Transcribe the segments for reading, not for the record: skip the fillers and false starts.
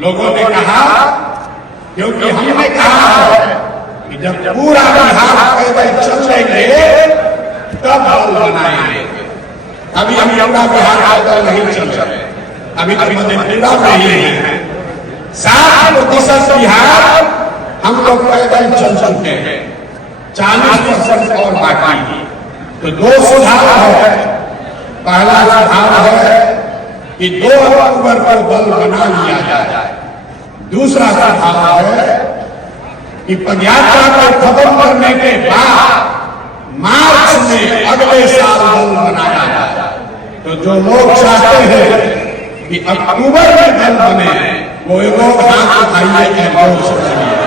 लोगों ने कहा, क्योंकि हमने कहा है कि जब पूरा बिहार पैदल चल लेंगे तब दल बनाएंगे। अभी हम पूरा बिहार पैदल नहीं चल रहे, अभी तो मधेपुरा में ही है। 60% बिहार हम लोग पैदल चल चुके हैं, 40% और बाकी। तो दो सुधार है। पहला सुधार है कि 2 अक्टूबर को दल बना लिया जाए। दूसरा सुधार है कि पदयात्रा को खत्म करने के बाद मार्च में अगले साल दल बनाया जाए। तो जो लोग चाहते हैं कि अक्टूबर में दल बने, वो लोग हाथ उठाइए और जोर से करिए।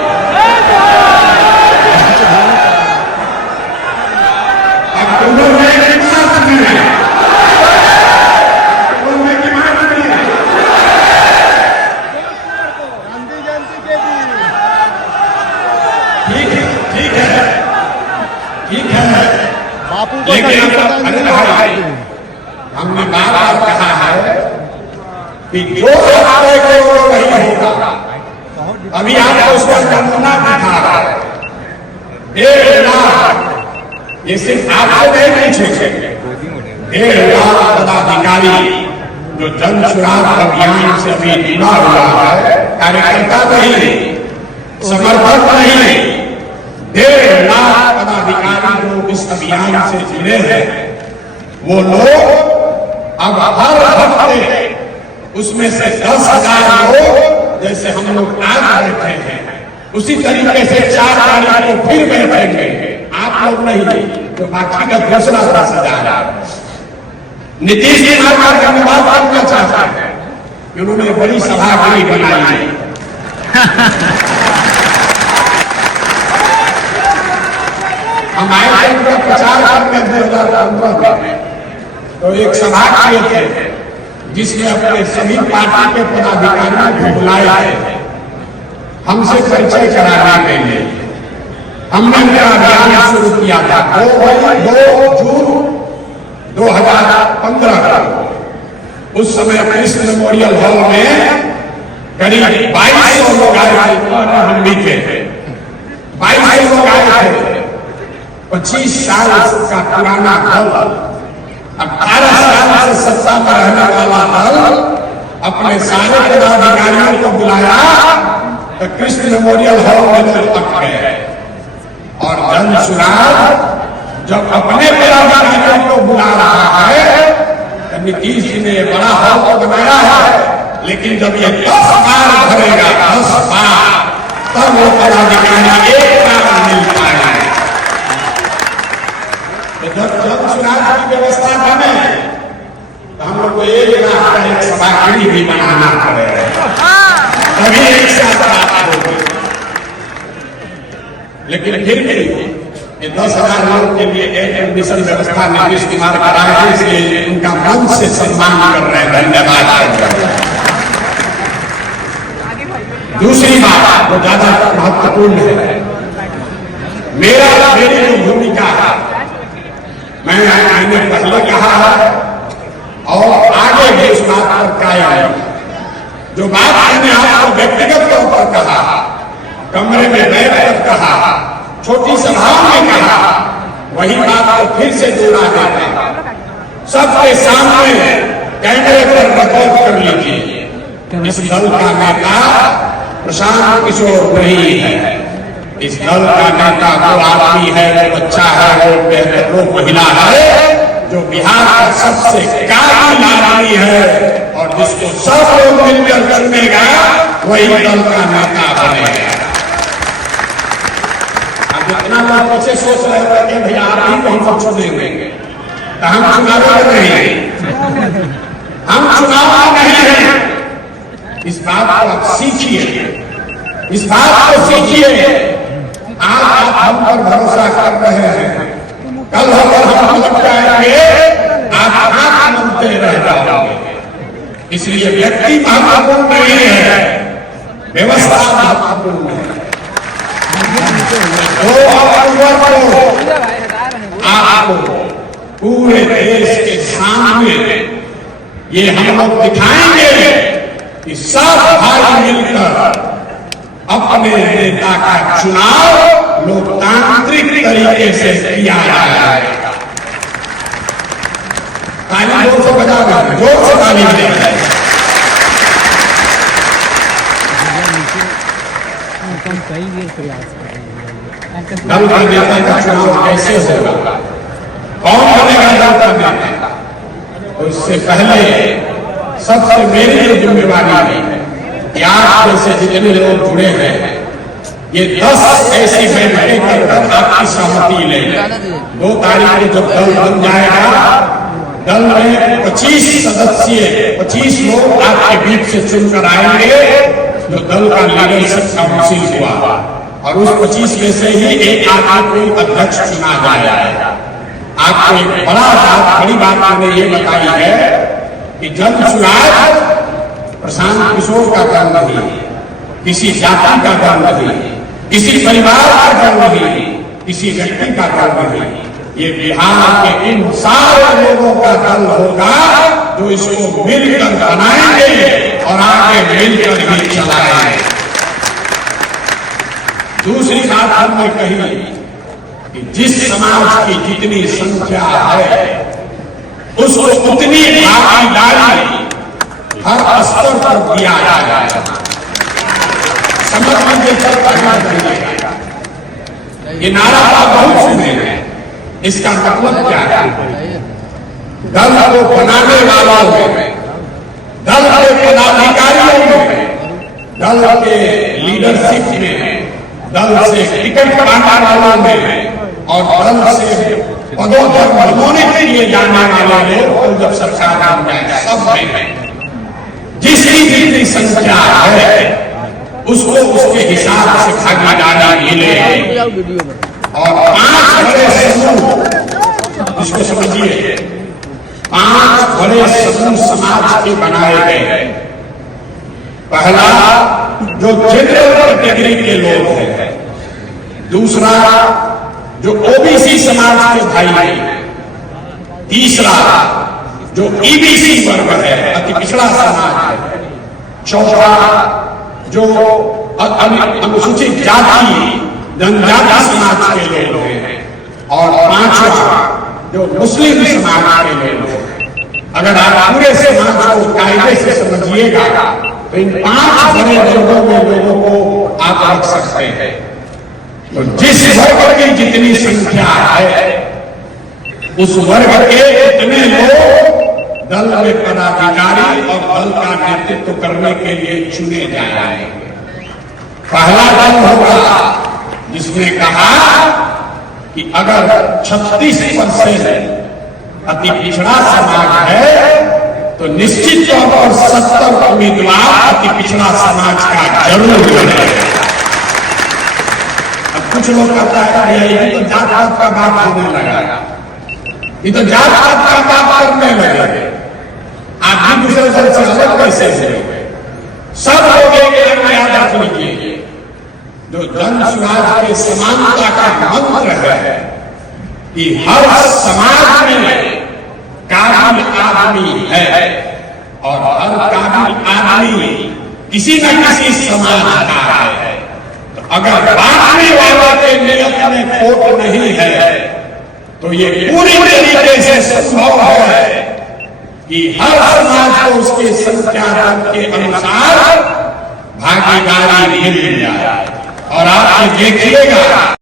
अक्टूबर में लेकिन हमने बार-बार कहा है कि जो आपने को वही होगा। अभी आपको उसका नमूना दिखा रहा है। 1.5 लाख, ये सिर्फ आपसे नहीं पूछेंगे, 1.5 लाख पदाधिकारी जो जन सुराग अभियान से अभी जुड़ा हुआ है, कार्यकर्ता नहीं, समर्थक नहीं, 1.5 लाख पदाधिकारी लोग इस अभियान से जुड़े हैं। वो लोग अब हर हफ्ते उसमें से 10,000 लोग, जैसे हम लोग आज बैठे हैं, उसी तरीके से 4 तारीख को फिर बैठेंगे। आप लोग नहीं, तो बाकी का दूसरा 10,000। नीतीश कुमार का धन्यवाद करना चाहता है कि उन्होंने बड़ी सभागृह बनाई है। हम आए थे उनका प्रचार करने 2015 में, तो एक सभा किए थे जिसमें अपने सभी पार्टी के पदाधिकारियों को बुलाए थे हमसे परिचय कराने के लिए। हमने मेरा अभियान शुरू किया था 2 जून 2015 को। उस समय कृष्ण मेमोरियल हॉल में करीब 2200 लोग आए थे, हम भी थे। 2200 लोग आए थे। 25 साल का पुराना दल, 18 साल से सत्ता में रहने वाला दल अपने सारे पदाधिकारियों को बुलाया तो कृष्ण मेमोरियल हॉल में लोग अट गए। और जन सुराग जब अपने पदाधिकारियों को बुला रहा है तो नीतीश जी ने बड़ा हॉल बनाया है, लेकिन जब ये 10 बार भरेगा, 10 बार, तब वो पदाधिकारी एक बार मिल पाएगा। जब जन सुराग की व्यवस्था बने तो हम लोग को 1 लाख का एक सभागृह भी बनाना पड़ेगा, तभी एक साथ बात होगी। लेकिन फिर भी ये 10,000 लोगों के लिए एक एडमिशन व्यवस्था नीतीश कुमार कराए हैं, इसलिए उनका मन से सम्मान कर रहे हैं, धन्यवाद। दूसरी बात जो ज्यादा महत्वपूर्ण है, मेरी जो भूमिका है, मैंने पहले कहा है और आगे भी उस बात पर कायम है। जो बात मैंने आपको व्यक्तिगत तौर पर कहा, कमरे में बैठकर कहा, छोटी सभाओं में कहा, वही बात को फिर से दोहरा देते हैं। सबके सामने कैमरे पर रिकॉर्ड कर लीजिए। इस दल का नेता प्रशांत किशोर नहीं है। इस दल का नेता वो आदमी है, वो बच्चा है, वो महिला है जो बिहार का सबसे काबिल आदमी है और जिसको सब लोग मिलकर चुनेगा वही दल का नेता बनेगा। जितना लोग पीछे सोच रहे थे कि भैया आप ही कहीं को चुनेंगे, तो हम चुनाव नहीं, हम चुनाव नहीं है। इस बात को आप सीखिए, इस बात को सीखिए। आज आप हम पर भरोसा कर रहे हैं, कल हम लग जाएंगे, आप हाथ मनते रह जाओगे। इसलिए व्यक्ति महत्वपूर्ण नहीं है, व्यवस्था महत्वपूर्ण है। 2 अक्टूबर को आपको पूरे देश के सामने ये हम लोग दिखाएंगे कि सब भाई मिलकर अपने नेता का चुनाव लोकतांत्रिक तरीके से किया जाएगा। ताली जोर से बजा दें, जोर से ताली बजाएं। दल का नेता का चुनाव कैसे होगा, कौन बनेगा दल का नेता, तो इससे पहले सबसे मेरी जो जिम्मेवारी है कि आप जैसे जितने लोग जुड़े हैं ये 10 ऐसी बैठकें कर आपकी सहमति लें। 2 तारीख को जब दल बन जाएगा, दल में 25 सदस्य 25 लोग आपके बीच से चुनकर आएंगे जो दल का लीडरशिप काउंसिल हुआ, और उस 25 में से ही एक आदमी को अध्यक्ष चुना जाएगा। आपको एक बड़ी बात मैंने ये बताई है कि जन चुनाव प्रशांत किशोर का दल नहीं, किसी जाति का दल नहीं, किसी परिवार का दल नहीं, किसी व्यक्ति का दल नहीं, ये बिहार के इन सारे लोगों का दल होगा जो इसको मिलकर बनाएंगे और आगे मिलकर ही चलाएंगे। दूसरी बात हमने कही कि जिस समाज की जितनी संख्या है उसको उतनी भागीदारी हर स्तर पर दिया जाएगा। समझ लीजिए, ये नारा आप बहुत सुने हैं, इसका मतलब क्या है? दल को बनाने वालों में, दल के पदाधिकारियों में, दल के लीडरशिप में, दल से टिकट पाने वालों में और दल से पदों पर मनमोनित किए जाने वाले लोग जब सरकार बन जाए सब में जिसकी जितनी संख्या है उसको उसके हिसाब से भागीदारी मिले। और 5 बड़े समूह, इसको समझिए, 5 बड़े समूह समाज के बनाए गए। पहला जो जनरल कैटेगरी के लोग हैं, दूसरा जो ओबीसी समाज के भाई हैं, तीसरा जो ईबीसी वर्ग है, अति पिछड़ा समाज है, चौथा जो अनुसूचित जाति जनजाति समाज के लोग हैं, और 5वां जो मुस्लिम समाज के लोग हैं। अगर आप पूरे समाज को कायदे से समझिएगा तो इन 5 बड़े वर्गों में लोगों को आप रख सकते हैं। तो जिस वर्ग की जितनी संख्या है उस वर्ग के इतने लोग दल में पदाधिकारी और दल का नेतृत्व करने के लिए चुने जाएंगे। पहला दल होगा जिसने कहा कि अगर 36% अति पिछड़ा समाज है तो निश्चित तौर पर 70 उम्मीदवार अति पिछड़ा समाज का जरूर बने। अब कुछ लोग कहता है ये तो जात पात का बात होने लगा, ये तो जात पात का बात करने लगे, आप भी दूसरे दल से अलग कैसे हुए? सब लोग एक याद रख लीजिए, जो जन समाज के समानता का मंत्र है कि हर समाज में काबिल आदमी है और हर काबिल आदमी किसी न किसी समाज का है। तो अगर बांटने वाला के नियत में खोट नहीं है तो ये पूरी तरीके से संभव है कि हर समाज को उसके संख्या के अनुसार भागीदारी मिल जाए। और आप ये देखिएगा